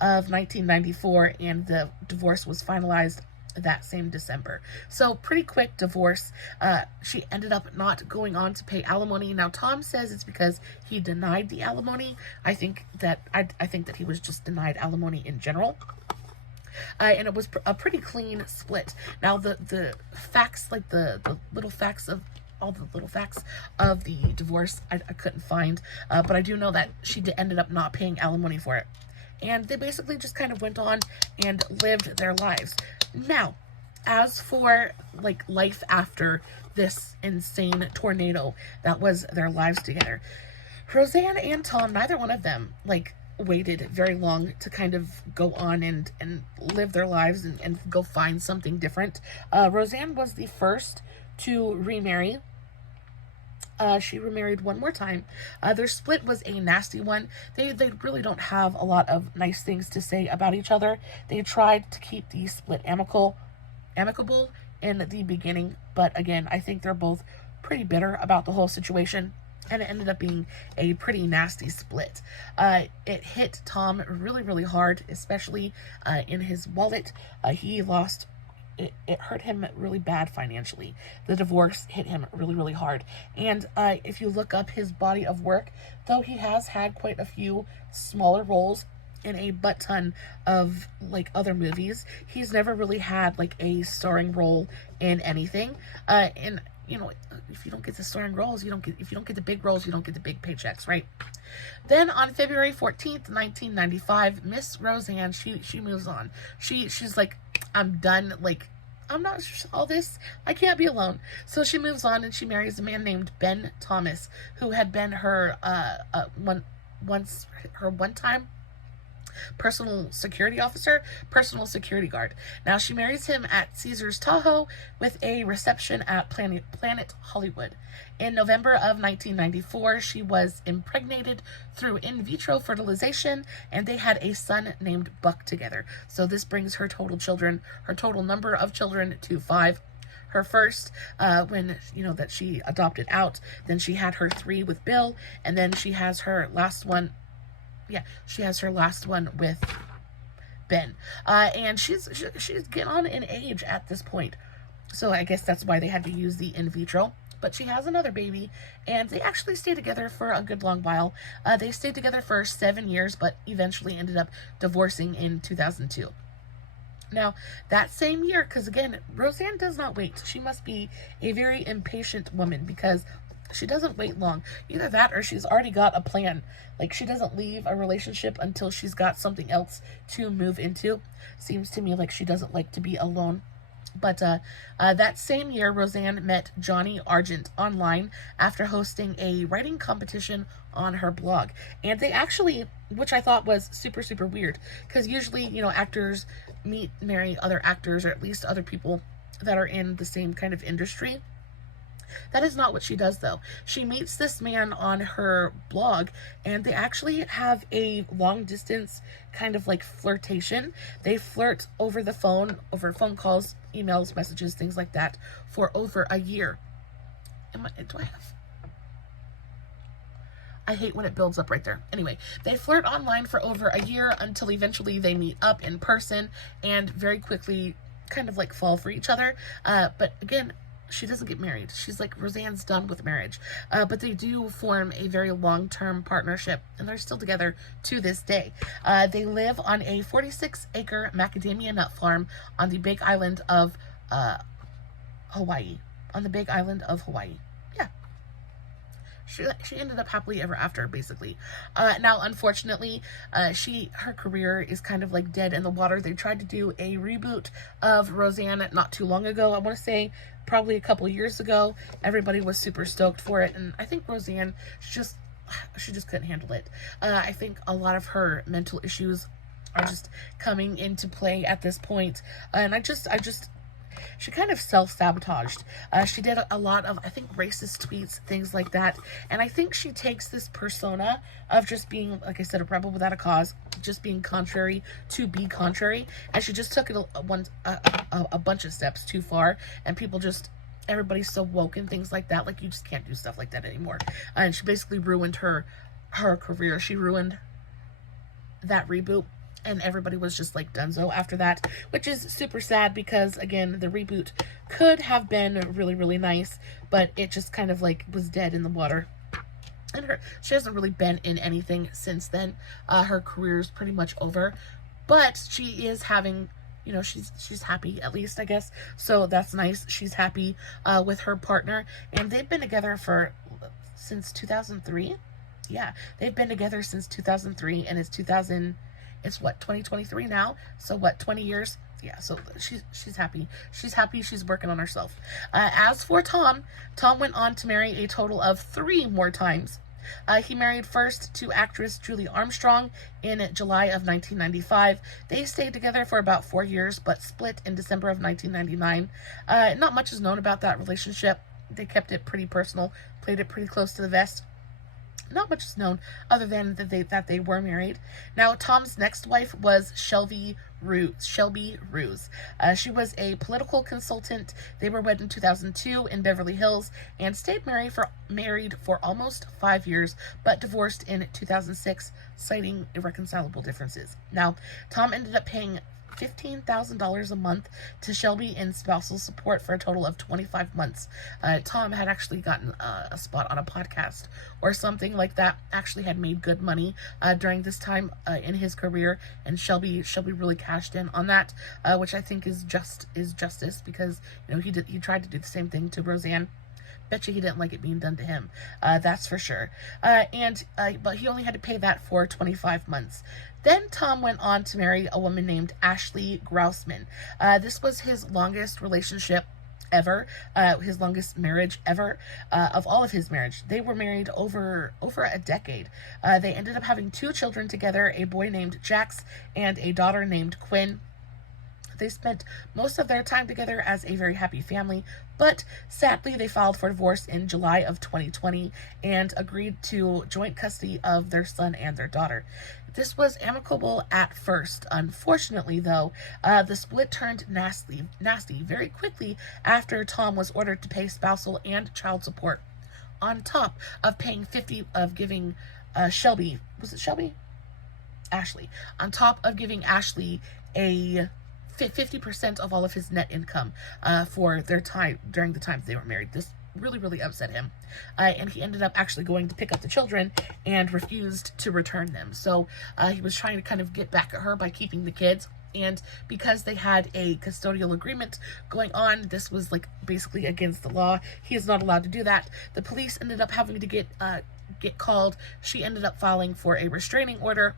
of 1994, and the divorce was finalized that same December. So pretty quick divorce. She ended up not going on to pay alimony. Now Tom says it's because he denied the alimony. I think that he was just denied alimony in general. And it was a pretty clean split. Now the facts, like the little facts of all the little facts of the divorce, I couldn't find, but I do know that she ended up not paying alimony for it. And they basically just kind of went on and lived their lives. Now, as for, like, life after this insane tornado that was their lives together, Roseanne and Tom, neither one of them, like, waited very long to kind of go on and live their lives and go find something different. Roseanne was the first to remarry. She remarried one more time. Their split was a nasty one. They really don't have a lot of nice things to say about each other. They tried to keep the split amicable in the beginning, but again, I think they're both pretty bitter about the whole situation, and it ended up being a pretty nasty split. It hit Tom really, really hard, especially in his wallet. He lost. It hurt him really bad financially. The divorce hit him really, really hard. And if you look up his body of work, though he has had quite a few smaller roles in a butt ton of, like, other movies, he's never really had, like, a starring role in anything. And if you don't get the starring roles, if you don't get the big roles, you don't get the big paychecks, right? Then on February 14th, 1995, Miss Roseanne, she moves on. She's like, I'm done. Like, I'm not all this. I can't be alone. So she moves on and she marries a man named Ben Thomas, who had been her one time personal security officer, personal security guard. Now she marries him at Caesar's Tahoe with a reception at Planet Hollywood. In November of 1994, she was impregnated through in vitro fertilization, and they had a son named Buck together. So this brings her total number of children to 5. Her first, when, that she adopted out, then she had her 3 with Bill, and then she has her last one. Yeah, she has her last one with Ben. And she's getting on in age at this point. So I guess that's why they had to use the in vitro. But she has another baby, and they actually stay together for a good long while. They stayed together for 7 years, but eventually ended up divorcing in 2002. Now, that same year, because again, Roseanne does not wait. She must be a very impatient woman, because she doesn't wait long. Either that or she's already got a plan. Like, she doesn't leave a relationship until she's got something else to move into. Seems to me like she doesn't like to be alone. But that same year, Roseanne met Johnny Argent online after hosting a writing competition on her blog. And they actually, which I thought was super, super weird, because usually, actors marry other actors, or at least other people that are in the same kind of industry. That is not what she does, though. She meets this man on her blog, and they actually have a long-distance kind of like flirtation. They flirt over the phone, over phone calls, emails, messages, things like that, for over a year. I hate when it builds up right there. Anyway, they flirt online for over a year until eventually they meet up in person and very quickly kind of like fall for each other. But again, she doesn't get married. She's like, Roseanne's done with marriage. But they do form a very long-term partnership, and they're still together to this day. They live on a 46-acre macadamia nut farm on the Big Island of Hawaii. On the Big Island of Hawaii. Yeah. She ended up happily ever after, basically. Now, unfortunately, her career is kind of like dead in the water. They tried to do a reboot of Roseanne not too long ago. I want to say probably a couple years ago. Everybody was super stoked for it, and I think Roseanne, she just couldn't handle it. I think a lot of her mental issues are just coming into play at this point, and she kind of self-sabotaged. She did a lot of, I think, racist tweets, things like that. And I think she takes this persona of just being, like I said, a rebel without a cause, just being contrary to be contrary. And she just took it a bunch of steps too far. And everybody's so woke and things like that. Like, you just can't do stuff like that anymore. And she basically ruined her career. She ruined that reboot. And everybody was just like donezo after that, which is super sad because, again, the reboot could have been really, really nice, but it just kind of like was dead in the water. And she hasn't really been in anything since then. Her career is pretty much over, but she is having, she's happy, at least, I guess. So that's nice. She's happy with her partner, and they've been together since 2003. Yeah, they've been together since 2003, and it's what, 2023 now? So what, 20 years? Yeah, so she's happy. She's happy. She's working on herself. As for Tom went on to marry a total of 3 more times. He married first to actress Julie Armstrong in July of 1995. They stayed together for about 4 years, but split in December of 1999. Not much is known about that relationship. They kept it pretty personal, played it pretty close to the vest. Not much is known other than that they were married. Now, Tom's next wife was Shelby Roos. She was a political consultant. They were wed in 2002 in Beverly Hills and stayed married for almost 5 years, but divorced in 2006, citing irreconcilable differences. Now, Tom ended up paying $15,000 a month to Shelby in spousal support for a total of 25 months. Tom had actually gotten a spot on a podcast or something like that, actually had made good money during this time in his career, and Shelby really cashed in on that, which I think is justice, because he tried to do the same thing to Roseanne. Bet you he didn't like it being done to him. That's for sure. But he only had to pay that for 25 months. Then Tom went on to marry a woman named Ashley Grousman. This was his longest relationship ever, his longest marriage ever, of all of his marriage. They were married over a decade. They ended up having 2 children together, a boy named Jax and a daughter named Quinn. They spent most of their time together as a very happy family, but sadly they filed for divorce in July of 2020 and agreed to joint custody of their son and their daughter. This was amicable at first. Unfortunately, though, the split turned nasty very quickly after Tom was ordered to pay spousal and child support, on top of giving Shelby, was it Shelby? Ashley. On top of giving Ashley a 50% of all of his net income for their time during the time they were married. This really upset him, and he ended up actually going to pick up the children and refused to return them. So he was trying to kind of get back at her by keeping the kids, and because they had a custodial agreement going on, this was like basically against the law. He is not allowed to do that. The police ended up having to get called. She ended up filing for a restraining order,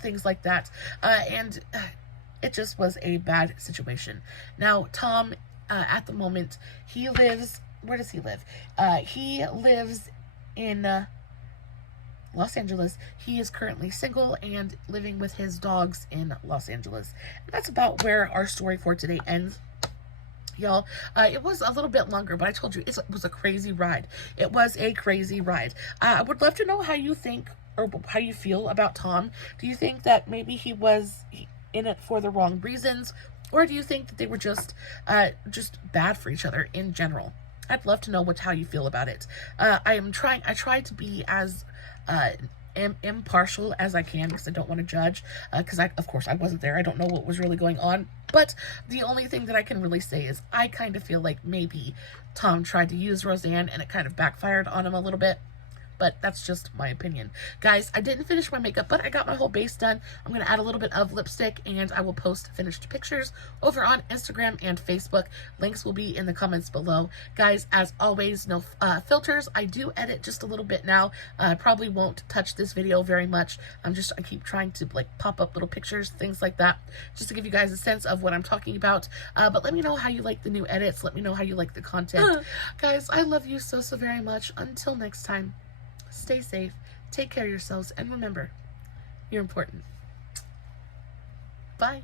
things like that, and it just was a bad situation. Now, Tom, at the moment, he lives... Where does he live? He lives in Los Angeles. He is currently single and living with his dogs in Los Angeles. And that's about where our story for today ends. Y'all, it was a little bit longer, but I told you it was a crazy ride. It was a crazy ride. I would love to know how you think or how you feel about Tom. Do you think that maybe he was in it for the wrong reasons, or do you think that they were just bad for each other in general? I'd love to know how you feel about it. I try to be as impartial as I can, because I don't want to judge, because of course I wasn't there. I don't know what was really going on, but the only thing that I can really say is I kind of feel like maybe Tom tried to use Roseanne and it kind of backfired on him a little bit. But that's just my opinion. Guys, I didn't finish my makeup, but I got my whole base done. I'm going to add a little bit of lipstick, and I will post finished pictures over on Instagram and Facebook. Links will be in the comments below. Guys, as always, no filters. I do edit just a little bit now. I probably won't touch this video very much. I keep trying to like pop up little pictures, things like that, just to give you guys a sense of what I'm talking about. But let me know how you like the new edits. Let me know how you like the content. Guys, I love you so very much. Until next time. Stay safe, take care of yourselves, and remember, you're important. Bye.